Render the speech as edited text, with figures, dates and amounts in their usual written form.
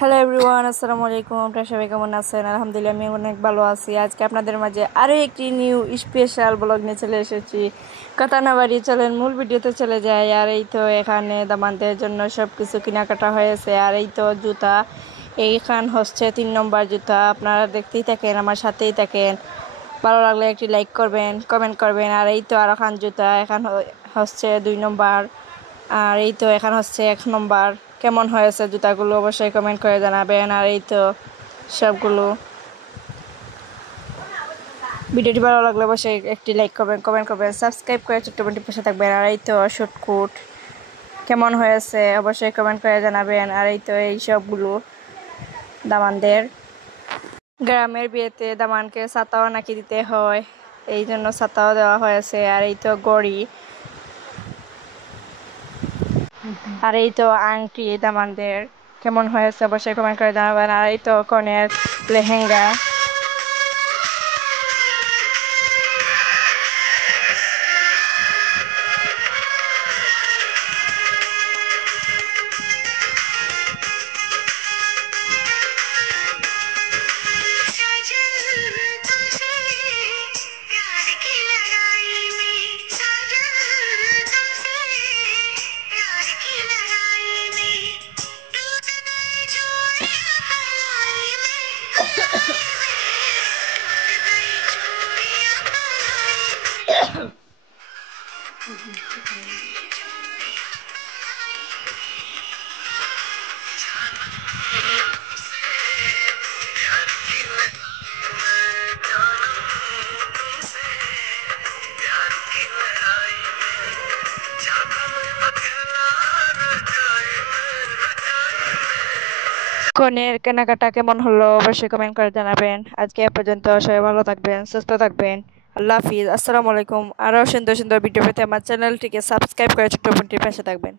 Hello everyone, আসসালামু আলাইকুম। আপনারা সবাই কেমন আছেন? আলহামদুলিল্লাহ, আমি অনেক ভালো আছি। আজকে আপনাদের মাঝে আরও একটি নিউ স্পেশাল ব্লগ নিয়ে চলে এসেছি। কথা না বাড়িয়ে চলেন মূল ভিডিওতে চলে যায়। আর এই তো এখানে দামানদের জন্য সব কিছু কেনাকাটা হয়েছে। আর এই তো জুতা, এইখান হচ্ছে 3 নম্বর জুতা। আপনারা দেখতেই থাকেন, আমার সাথেই থাকেন। ভালো লাগলে একটি লাইক করবেন, কমেন্ট করবেন। আর এই তো আর এখান জুতা, এখান হচ্ছে 2 নম্বর। আর এই তো এখান হচ্ছে 1 নম্বর। কেমন হয়েছে জুতাগুলো অবশ্যই কমেন্ট করে জানাবেন। আর এই তো সবগুলো। ভিডিওটি ভালো লাগলে অবশ্যই একটি লাইক করবেন, কমেন্ট করবেন, সাবস্ক্রাইব করে ছোট্ট বোনটির পাশে থাকবেন। আর এই তো শুটকুট কেমন হয়েছে অবশ্যই কমেন্ট করে জানাবেন। আর এই তো এই সবগুলো দামানদের। গ্রামের বিয়েতে দামানকে ছাতাও নাকি দিতে হয়, এই জন্য ছাতাও দেওয়া হয়েছে। আর এই তো গড়ি, আর এই তো আংটি দামানদের। কেমন হয়েছে অবশ্যই কমেন্ট করে জানাবেন। আর এই তো কনের লেহেঙ্গা। কনের কেনাকাটা কেমন হলো অবশ্যই কমেন্ট করে জানাবেন। আজকে এ পর্যন্ত, সবাই ভালো থাকবেন, সুস্থ থাকবেন। আল্লাহ হাফিজ, আসসালামু আলাইকুম। আরও সুন্দর সুন্দর ভিডিও পেতে আমার চ্যানেলটিকে সাবস্ক্রাইব করে ছোট্ট বোনটির পাশে থাকবেন।